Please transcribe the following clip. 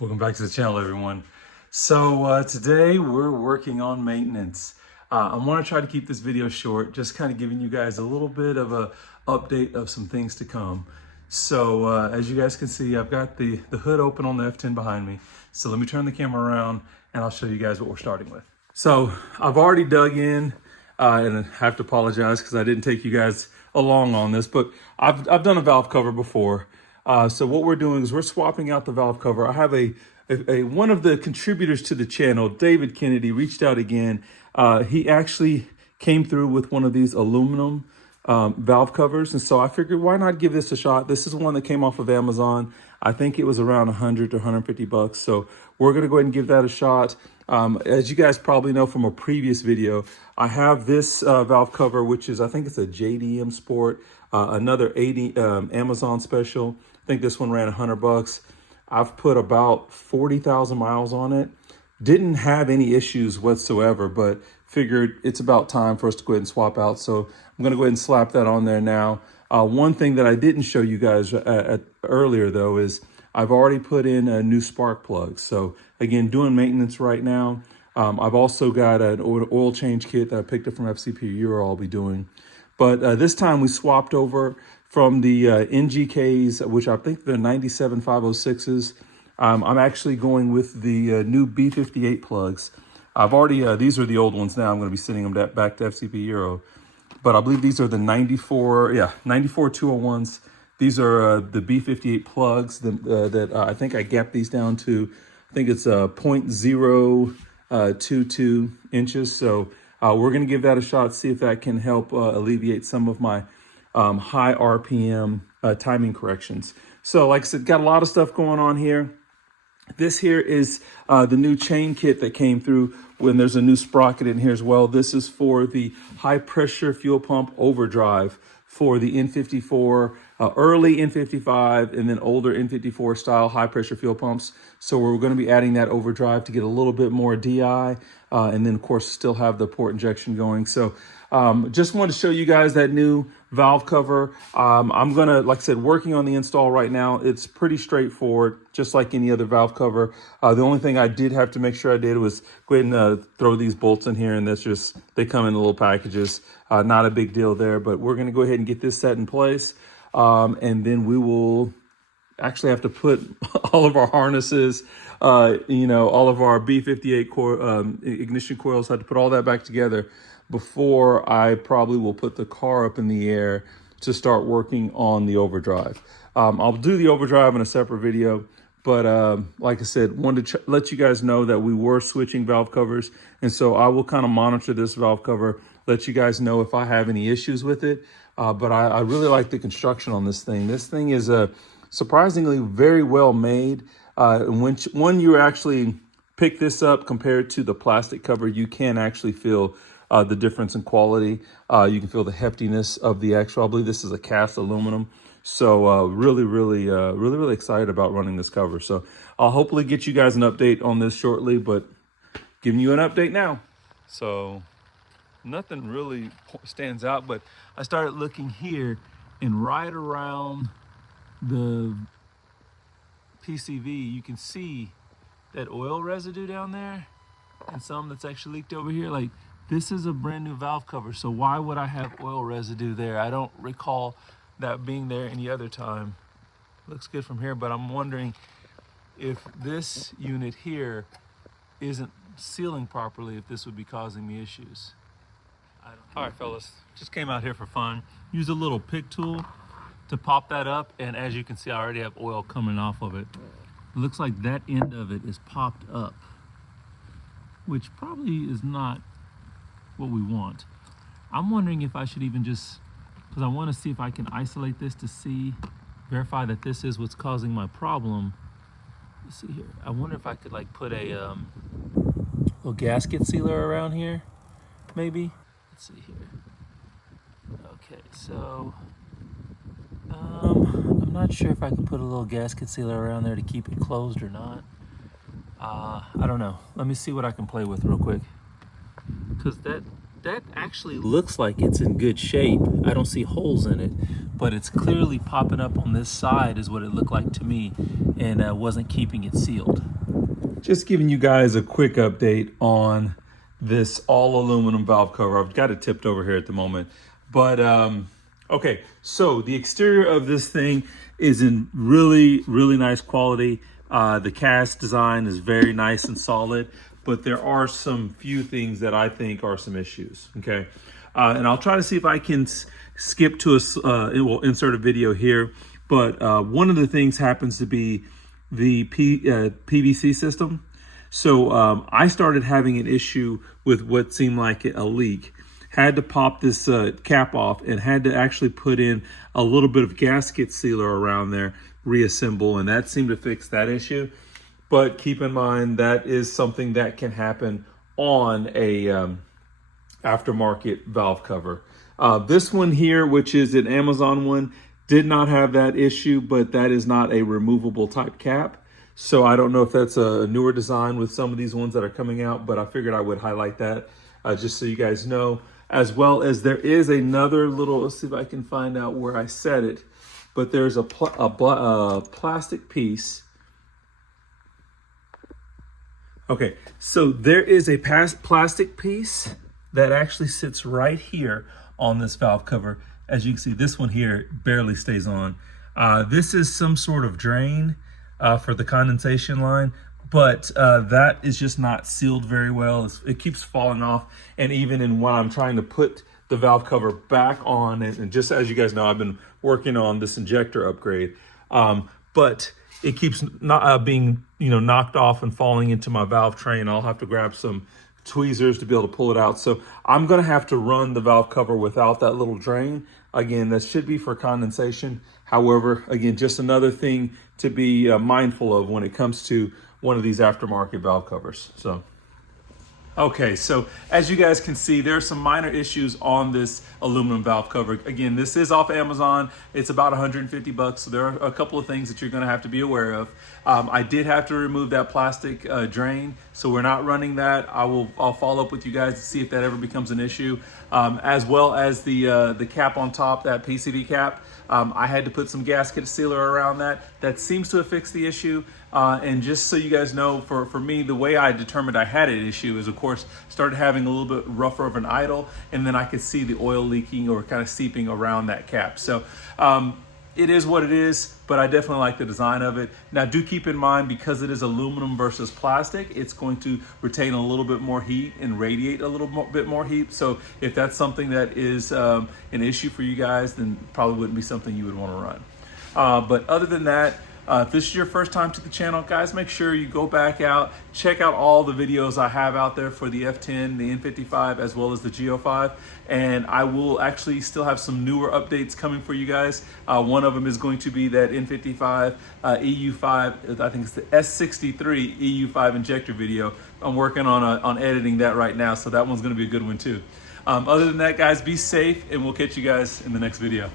Welcome back to the channel, everyone. So today we're working on maintenance. I want to try to keep this video short, just kind of giving you guys a little bit of a update of some things to come. So as you guys can see, I've got the hood open on the F10 behind me. So let me turn the camera around and I'll show you guys what we're starting with. So I've already dug in and I have to apologize because I didn't take you guys along on this, but I've done a valve cover before. So what we're doing is we're swapping out the valve cover. I have a one of the contributors to the channel, David Kennedy, reached out again. He actually came through with one of these aluminum valve covers. And so I figured, why not give this a shot? This is one that came off of Amazon. I think it was around 100 to 150 bucks. So we're going to go ahead and give that a shot. As you guys probably know from a previous video, I have this valve cover, which is, I think it's a JDM Sport, another 80 Amazon special. I think this one ran 100 bucks. I've put about 40,000 miles on it. Didn't have any issues whatsoever, but figured it's about time for us to go ahead and swap out. So I'm going to go ahead and slap that on there now. One thing that I didn't show you guys earlier, though, is I've already put in a new spark plug. So again, doing maintenance right now. I've also got an oil change kit that I picked up from FCP Euro I'll be doing. But this time we swapped over from the NGKs, which I think they're 97506s. I'm actually going with the new B58 plugs. I've already, these are the old ones now. I'm going to be sending them back to FCP Euro. But I believe these are the 94 201s. These are the B58 plugs that I think I gapped these down to, I think it's 0.022 inches. So we're going to give that a shot, see if that can help alleviate some of my high RPM timing corrections. So like I said, got a lot of stuff going on here. This here is the new chain kit that came through when there's a new sprocket in here as well. This is for the high pressure fuel pump overdrive for the N54, early N55 and then older N54 style high pressure fuel pumps. So we're going to be adding that overdrive to get a little bit more DI and then of course still have the port injection going. So just wanted to show you guys that new valve cover. I'm gonna, like I said, working on the install right now. It's pretty straightforward, just like any other valve cover. The only thing I did have to make sure I did was go ahead and throw these bolts in here, and that's just, they come in little packages. Not a big deal there, but we're gonna go ahead and get this set in place. And then we will actually have to put all of our harnesses, all of our B58 ignition coils, had to put all that back together before I probably will put the car up in the air to start working on the overdrive. I'll do the overdrive in a separate video, but like I said, wanted to let you guys know that we were switching valve covers. And so I will kind of monitor this valve cover, let you guys know if I have any issues with it. But I really like the construction on this thing. This thing is surprisingly very well made. When you actually pick this up compared to the plastic cover, you can actually feel the difference in quality. You can feel the heftiness of the actual, I believe this is a cast aluminum. So really excited about running this cover. So I'll hopefully get you guys an update on this shortly, but giving you an update now. So nothing really stands out, but I started looking here and right around the PCV, you can see that oil residue down there and some that's actually leaked over here. Like, this is a brand new valve cover, so why would I have oil residue there? I don't recall that being there any other time. Looks good from here, but I'm wondering if this unit here isn't sealing properly, if this would be causing me issues. All right, fellas, just came out here for fun. Used a little pick tool to pop that up, and as you can see, I already have oil coming off of it. It looks like that end of it is popped up, which probably is not what we want. I'm wondering if I should even just, because I want to see if I can isolate this to verify that this is what's causing my problem. Let's see here. I wonder if I could like put a little gasket sealer around here, maybe. Let's see here. Okay, so I'm not sure if I can put a little gasket sealer around there to keep it closed or not. I don't know. Let me see what I can play with real quick. Because that actually looks like it's in good shape. I don't see holes in it, but it's clearly popping up on this side is what it looked like to me, and wasn't keeping it sealed. Just giving you guys a quick update on this all aluminum valve cover. I've got it tipped over here at the moment, but okay, so the exterior of this thing is in really, really nice quality. The cast design is very nice and solid, but there are some few things that I think are some issues, okay? And I'll try to see if I can skip to we'll insert a video here, but one of the things happens to be the PVC system. So I started having an issue with what seemed like a leak. Had to pop this cap off and had to actually put in a little bit of gasket sealer around there, reassemble, and that seemed to fix that issue. But keep in mind that is something that can happen on a aftermarket valve cover. This one here, which is an Amazon one, did not have that issue, but that is not a removable type cap. So I don't know if that's a newer design with some of these ones that are coming out, but I figured I would highlight that just so you guys know. As well as there is another little, let's see if I can find out where I set it, but there's a plastic piece. Okay, so there is a plastic piece that actually sits right here on this valve cover. As you can see, this one here barely stays on. This is some sort of drain for the condensation line, but that is just not sealed very well. It keeps falling off, and even in when I'm trying to put the valve cover back on, and just as you guys know, I've been working on this injector upgrade, but it keeps not being knocked off and falling into my valve train. I'll have to grab some tweezers to be able to pull it out. So I'm gonna have to run the valve cover without that little drain. Again, that should be for condensation. However, again, just another thing to be mindful of when it comes to one of these aftermarket valve covers. Okay, so as you guys can see, there are some minor issues on this aluminum valve cover. Again, this is off Amazon. It's about 150 bucks. So there are a couple of things that you're gonna have to be aware of. I did have to remove that plastic drain, so we're not running that. I'll follow up with you guys to see if that ever becomes an issue. As well as the cap on top, that PCV cap. I had to put some gasket sealer around that. That seems to have fixed the issue. And just so you guys know, for me, the way I determined I had an issue is, of course, started having a little bit rougher of an idle, and then I could see the oil leaking or kind of seeping around that cap. So it is what it is, but I definitely like the design of it. Now, do keep in mind, because it is aluminum versus plastic, it's going to retain a little bit more heat and radiate a little bit more heat. So if that's something that is an issue for you guys, then probably wouldn't be something you would want to run. But other than that, if this is your first time to the channel, guys, make sure you go back out, check out all the videos I have out there for the F10, the N55, as well as the G05. And I will actually still have some newer updates coming for you guys. One of them is going to be that N55 EU5, I think it's the S63 EU5 injector video. I'm working on editing that right now, so that one's gonna be a good one too. Other than that, guys, be safe, and we'll catch you guys in the next video.